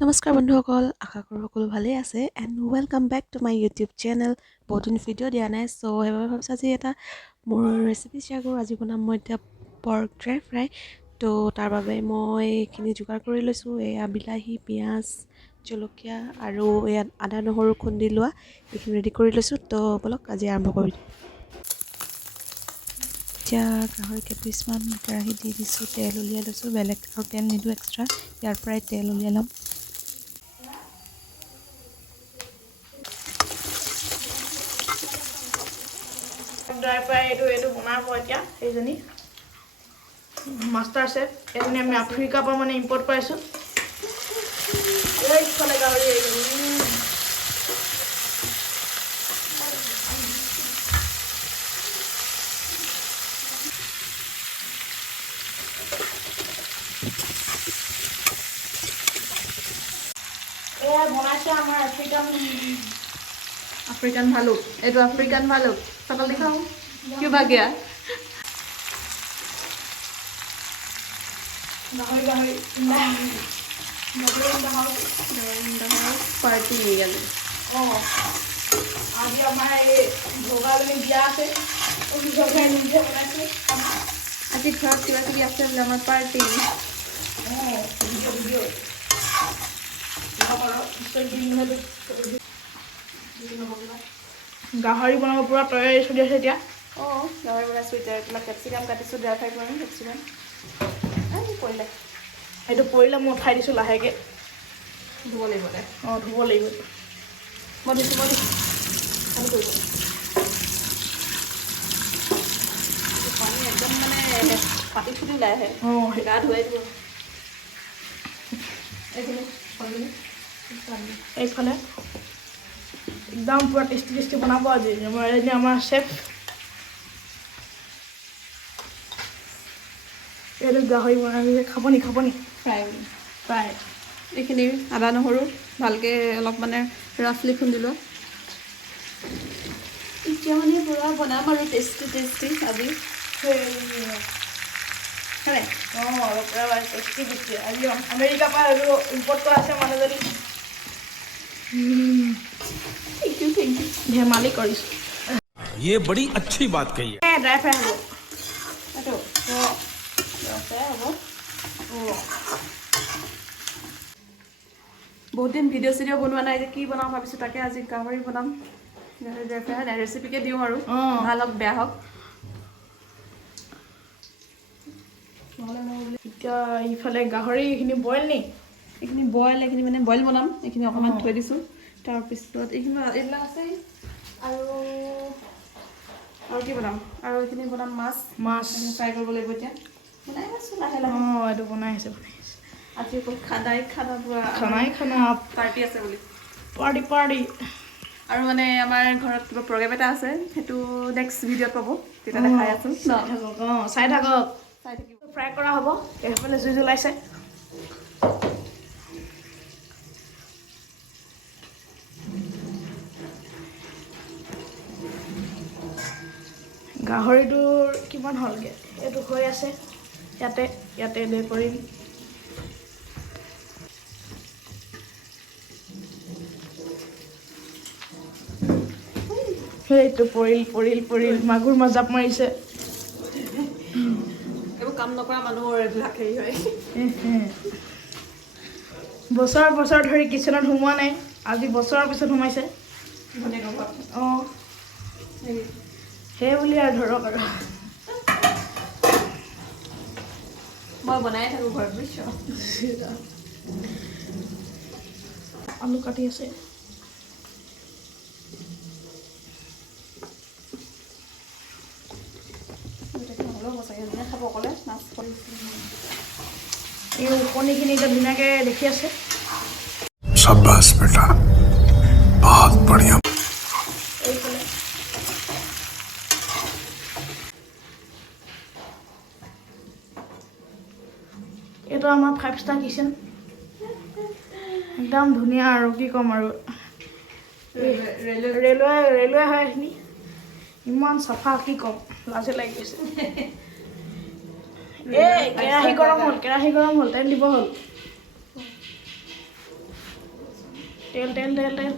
নমস্কাৰ বন্ধুসকল, আশা কৰোঁ সকলো ভালেই আছে and welcome back to my YouTube channel. বহুদিন ভিডিঅ' দিয়া নাই, চ' সেইবাবে ভাবিছোঁ আজি এটা মোৰ ৰেচিপি শ্বেয়াৰ কৰোঁ। আজি বনাম মই এতিয়া পৰ্ক ড্ৰাই ফ্ৰাই। ত' তাৰ বাবে মই এইখিনি যোগাৰ কৰি লৈছোঁ। এয়া বিলাহী, পিঁয়াজ, জলকীয়া আৰু ইয়াত আদা নহৰু খুন্দি লোৱা এইখিনি ৰেডি কৰি লৈছোঁ। ত' ব'লক আজি আৰম্ভ কৰি দিওঁ। এতিয়া গাহৰি কেইপিচমান কেৰাহীত দি দিছোঁ, তেল উলিয়াই লৈছোঁ। বেলেগ আৰু তেল নিদিওঁ এক্সট্ৰা, ইয়াৰ পৰাই তেল উলিয়াই ল'ম। ড্ৰাই ফ্ৰাই এইটো বনাব এতিয়া এইজনী মাষ্টাৰ চেফ। এজনী আমি আফ্ৰিকাৰ পৰা মানে ইম্পৰ্ট কৰাইছোঁ। এইফালে গাহৰি এয়া বনাইছে আমাৰ আফ্ৰিকান ভালুক। এইটো আফ্ৰিকান ভালুক চকল দেখাওঁ কিয় বা গিয়া গাহৰি পাৰ্টি ইয়ালে। অঁ, আজি আমাৰ এই ভগাজনী বিয়া আছে। নিজে বনাইছে। আজি ঘৰত কিবা কিবি আছে বোলে, আমাৰ পাৰ্টি। গাহৰি বনাব পুৰা তৈয়াৰী চলি আছে এতিয়া। অঁ, গাহৰি বনাইছোঁ এতিয়া। এইবিলাক কেপচিকাম কাটিছোঁ, ড্ৰাই ফ্ৰাই কৰিম কেপচিকাম। পৰিলে এইটো পৰিলে মই উঠাই দিছোঁ লাহেকৈ। ধুব লাগিব দে। অঁ, ধুব লাগিব। মই দিছোঁ পানী একদম মানে পাতি ফুটি ওলাই আহে। অঁ, গা ধুৱাই দিব এইখিনি এইফালে একদম পুৰা টেষ্টি বনাব আজি আমাৰ চেফ। এইটো গাহৰি বনাই খাবনি ফ্ৰাই প্ৰায় এইখিনি আদা নহৰু ভালকৈ অলপ মানে ৰাফলি খুন্দি লোৱা। এতিয়া মানে পুৰা বনাম আৰু টেষ্টি আজি। হয় অঁ, পুৰা টেষ্টি আজি আমেৰিকাৰ পৰা এইটো ইম্পৰ্ট কৰা আছে মানুহজনী। থেংক ইউ ধেমালি কৰিছোঁ। ये बड़ी अच्छी बात कही है। ড্ৰাই ফ্ৰাই হ'ব এইটো অঁ। হ'ব। অঁ, বহুত দিন ভিডিঅ' চিডিঅ' বনোৱা নাই যে কি বনাওঁ ভাবিছোঁ, তাকে আজি গাহৰি বনাম। গাহৰি ড্ৰাই ফ্ৰাই ৰেচিপিকে দিওঁ আৰু অঁ। ভাল হওক বেয়া হওক। এতিয়া ইফালে গাহৰি এইখিনি বইল নি? এইখিনি মানে বইল বনাম। এইখিনি অকণমান অঁ। থৈ দিছোঁ। তাৰপিছত এইবিলাক আছেই আৰু কি বনাম, আৰু এইখিনি বনাম মাছ এইখিনি ফ্ৰাই কৰিব লাগিব। এতিয়া বনাই আছোঁ লাহে লাহে। অঁ, এইটো বনাই আছে। আজি অকল খানা পুৰা খানা পাৰ্টি আছে বুলি। পাৰ্টি আৰু মানে আমাৰ ঘৰত কিবা প্ৰগ্ৰেম এটা আছে, সেইটো নেক্সট ভিডিঅ'ত পাব। তেতিয়া দেখাই আছোঁ ন, চাই থাকক। চাই থাকিব। ফ্ৰাই কৰা হ'ব। এইফালে জুই জ্বলাইছে। গাহৰিটোৰ কিমান হ'লগৈ? এইটো হৈ আছে ইয়াতে দে কৰিম। সেইটো পৰিল মাগুৰ মাছ জাপ মাৰিছে। এইবোৰ কাম নকৰা মানুহৰ এইবিলাক হেৰি হয়। বছৰ ধৰি কিচেনত সোমোৱা নাই, আজি বছৰৰ পিছত সোমাইছে। অঁ, সেই বুলি আৰু ধৰক আৰু মই বনাই থাকোঁ ঘৰত বুজিছ। আলু কাটি আছে। খাব অকলে মাছ এই কণীখিনি এতিয়া ধুনীয়াকৈ দেখি আছে। शाबाश बेटा, बहुत बढ़िया। এইফালে এইটো আমাৰ 5 ষ্টাৰ কিচেন। একদম ধুনীয়া আৰু কি ক'ম আৰু ৰেলৱে হয় এইখিনি। ইমান চাফা কি ক'ম, লাজে লাগি গৈছে। কেৰাহী গৰম হ'ল, তেল দিব হ'ল। তেল তেল তেল তেল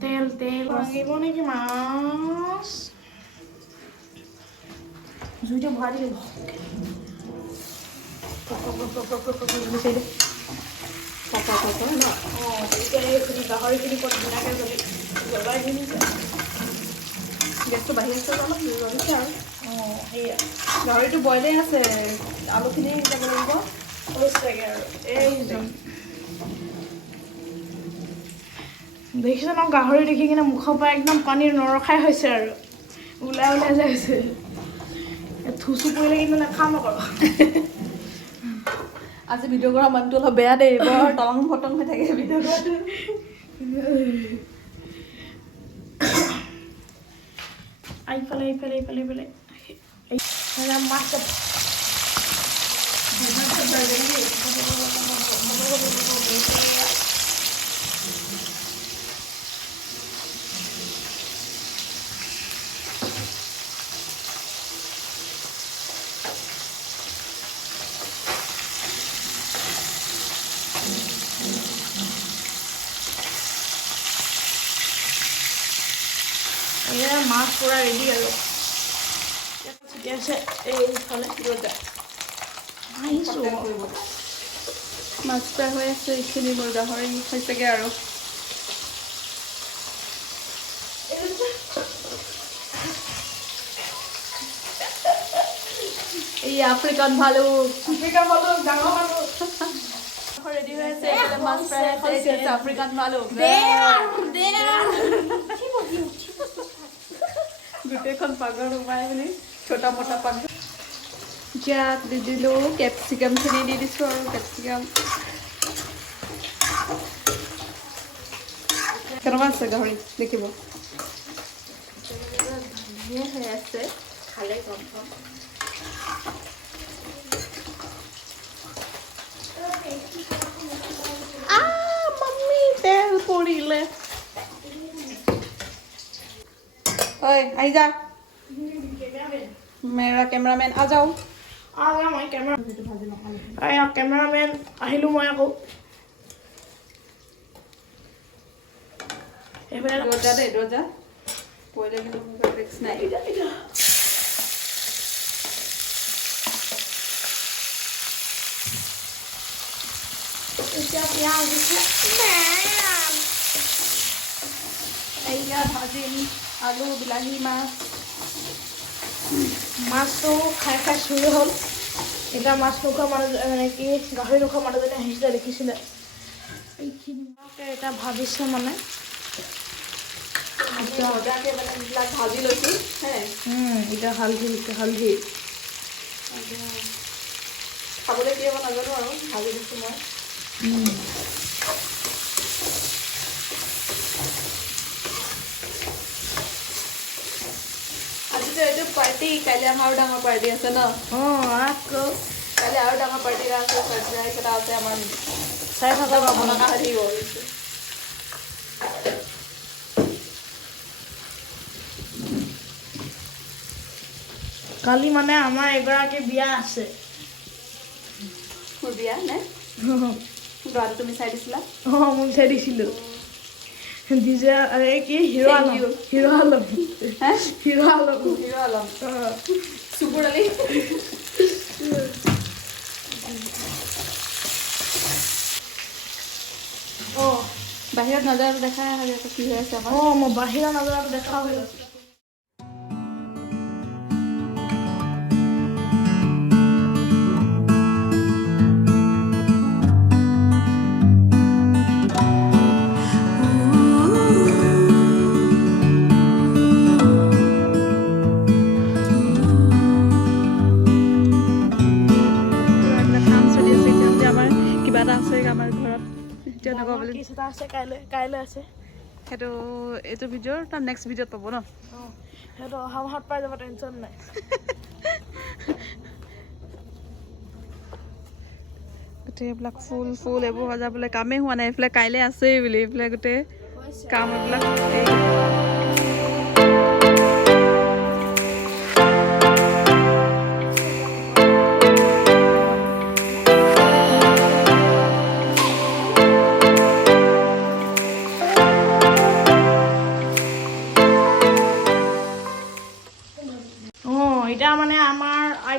তেল তেল লাগিব নেকি মাছ জুইটো ভৰাই দিব গাহৰিখিনি ক'ত ধুনীয়াকৈ জ্বলাই দিছে গেছটো বাঢ়ি আছে অলপ জ্বলিছে আৰু সেয়া গাহৰিটো বইলেই আছে আলুখিনি যাব লাগিব হৈছেগৈ আৰু দেখিছে ন গাহৰি দেখি কিনে মুখৰ পৰা একদম পানী নৰখাই হৈছে আৰু ওলাই ওলাই যাই হৈছে থুচু পৰিলে কিন্তু নাখাম আকৌ আজি ভিডিঅ' কৰা মানুহটো অলপ বেয়া দেই বৰ টলং ফটং হৈ থাকে ভিডিঅ' কৰাটো এইফালে মাছ এয়া মাছ পুৰা ৰেডি আৰু ঠিকে আছে এইফালে আহিছোঁ মাছ ফ্ৰাই হৈ আছে এইখিনি মোৰ গাহৰি হৈছেগৈ আৰু এই আফ্ৰিকান ভালুক ডাঙৰ মানুহ ৰেডি হৈ আছে এইফালে মাছ ফ্ৰাই হৈছে আফ্ৰিকান ভালুক গোটেইখন পাগল সোমাই মেলি ছটা মোটা পাগল ইয়াত দি দিলোঁ কেপচিকামখিনি দি দিছোঁ আৰু কেপচিকাম কেনেকুৱা আছে গাহৰি দেখিব ধুনীয়া হৈ আছে খালে গম পাম মাম্মি তেল পৰিলে ঐ আহি যা মেৰা কেমেৰামেন আ যাও মই কেমেৰামেন আহিলোঁ মই আকৌ এইফালে দৰ্জা দেই দৰ্জা পৰিলে কিন্তু ৰিক্স নাই এতিয়া পিঁয়াজ দিছে এইয়া ভাজিম আলু বিলাহী মাছ মাছটো খাই খাই চুৰি হ'ল এতিয়া মাছ নোখোৱা মানুহ মানে কি গাহৰি নোখোৱা মানুহজনে আহিছিলে দেখিছিলে এইখিনি এতিয়া ভাবিছে মানে মজাকৈ মানে এইবিলাক ভাজি লৈছোঁ হে এতিয়া হালধি খাবলৈ কি হ'ব নাজানো আৰু ভাজি দিছোঁ মই আজিতো এইটো পাৰ্টি কাইলৈ আমাৰ আৰু ডাঙৰ পাৰ্টি আছে ন আকৌ কাইলৈ আৰু ডাঙৰ পাৰ্টি এটা আছে ছাৰপ্ৰাইজ এটা আছে আমাৰ চাই থকা পাব লগা হৈ থাকিব কালি মানে আমাৰ এগৰাকী বিয়া আছে মোৰ বিয়া নে ল'ৰাটো তুমি চাই দিছিলা মই চাই দিছিলোঁ ডিজে কি হিৰো আলম হিৰো আলম চুপুৰ আলি বাহিৰত নজৰ দেখা কি হৈ আছে আমাৰ মই বাহিৰা নজৰাটো দেখা হৈ গৈছে আমাৰ ঘৰত তেনেকুৱা বুলি কেছ এটা আছে কাইলৈ আছে সেইটো এইটো ভিডিঅ'ৰ তাৰ নেক্সট ভিডিঅ'ত পাব ন সেইটো অহা মাহত পাই যাব টেনশ্যন নাই গোটেই এইবিলাক ফুল এইবোৰ সজাবলৈ কামেই হোৱা নাই এইফালে কাইলৈ আছেই বুলি এইফালে গোটেই কাম এইবিলাক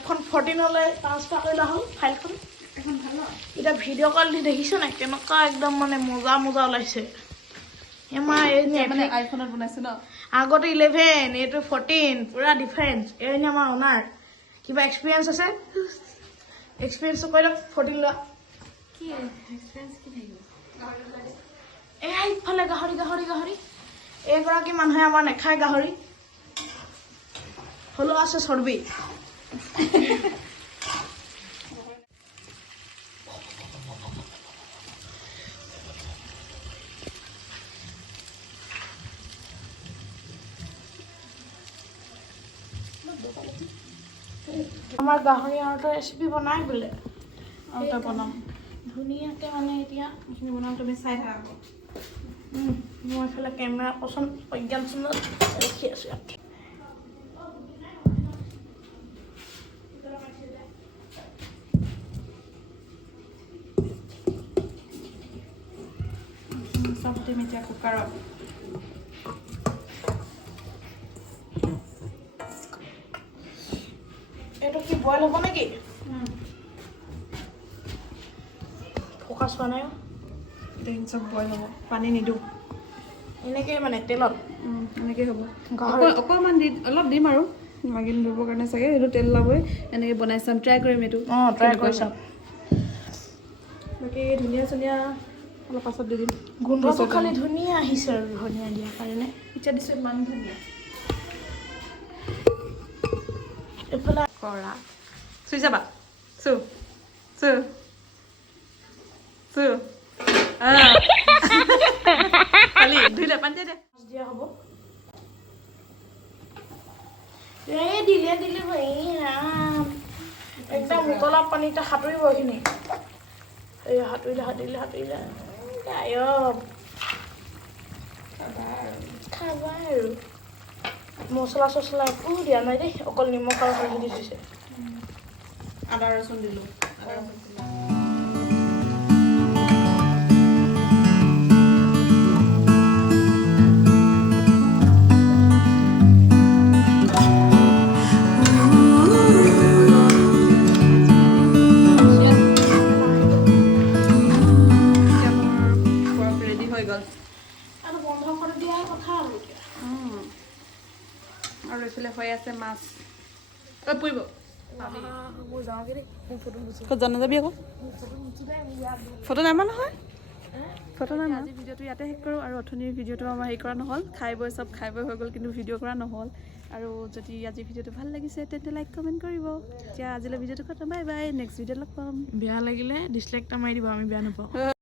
এপখন 14 ট্ৰান্সফাৰ কৰিলা হ'ল ফাইলখন এখন ভাল এতিয়া ভিডিঅ' কল দি দেখিছে নাই কেনেকুৱা একদম মানে মজা মজা ওলাইছে এমাৰ এই মানে আইফোনত বনাইছে ন আগতে 11 এইটো 14 পুৰা ডিফাৰেঞ্চ এই আমাৰ অনাৰ কিবা এক্সপিৰিয়েঞ্চ আছে এক্সপিৰিয়েঞ্চ কৈ লওক 14 লোৱা কি এক্সপিৰিয়েঞ্চ কি থাকিব এই ইফালে গাহৰি গাহৰি গাহৰি এগৰাকী মানুহে আমাৰ নেখায় গাহৰি হলো আছে চৰ্বি আমাৰ গাহৰি আৰু ৰেচিপি বনাই বোলে আৰু বনাম ধুনীয়াকৈ মানে এতিয়া এইখিনি বনাম তুমি চাই থাকা আকৌ মই এইফালে কেমেৰা পচন্দ প্ৰজ্ঞান চন্দ্ৰত ৰাখি আছোঁ ইয়াত চব দিম এতিয়া কুকাৰত এইটো কি বইল হ'ব নেকি ফ'কাছ হোৱা নাই চব বইল হ'ব পানী নিদিওঁ এনেকৈ মানে তেলত এনেকৈ হ'ব গাহৰি অকণমান অলপ দিম আৰু লাগি ধৰিবৰ কাৰণে চাগে সেইটো তেল ওলাবই এনেকৈ বনাই চাম ট্ৰাই কৰিম এইটো ট্ৰাই কৰি চাম বাকী ধুনীয়া চনীয়া অলপ পাছত দি দিম গোন্ধটো খালি ধুনীয়া আহিছে আৰু ধনিয়া দিয়াৰ কাৰণে এতিয়া দিছোঁ ইমান ধুনীয়া এইফালে কৰা চুই যাবা চু চু চু খালি ধুই পানী দে দিয়া হ'ব এই দিলে দিলে ভাই একদম উতলা পানীতে সাঁতুৰিব এইখিনি এই সাঁতুৰিলে সাঁতুৰিলে সাঁতুৰিলে গায়ব খাবা আৰু মছলা চছলা একো দিয়া নাই দেই অকল নিমখ আৰু হালধি দি থৈছে আদা ৰচুন দিলোঁ আদা ৰচুন দিলোঁ আৰু বন্ধ কৰি দিয়াৰ কথা আৰু এতিয়া আৰু এইফালে হৈ আছে মাছ পৰিব মই যাওঁগৈ দেই মোৰ ফটো নুচো ক'ত জানা যাবি আকৌ ফটো নামা নহয় ফটো নাই আজি ভিডিঅ'টো ইয়াতে শেষ কৰোঁ আৰু অথনিৰ ভিডিঅ'টো আমাৰ হেৰি কৰা নহ'ল খাই বৈ হৈ গ'ল কিন্তু ভিডিঅ' কৰা নহ'ল আৰু যদি আজি ভিডিঅ'টো ভাল লাগিছে তেন্তে লাইক কমেণ্ট কৰিব এতিয়া আজিলৈ ভিডিঅ'টো খতম বাই বাই নেক্সট ভিডিঅ'ত লগ পাম বেয়া লাগিলে ডিছলাইক এটা মাৰি দিব আমি বেয়া নাপাওঁ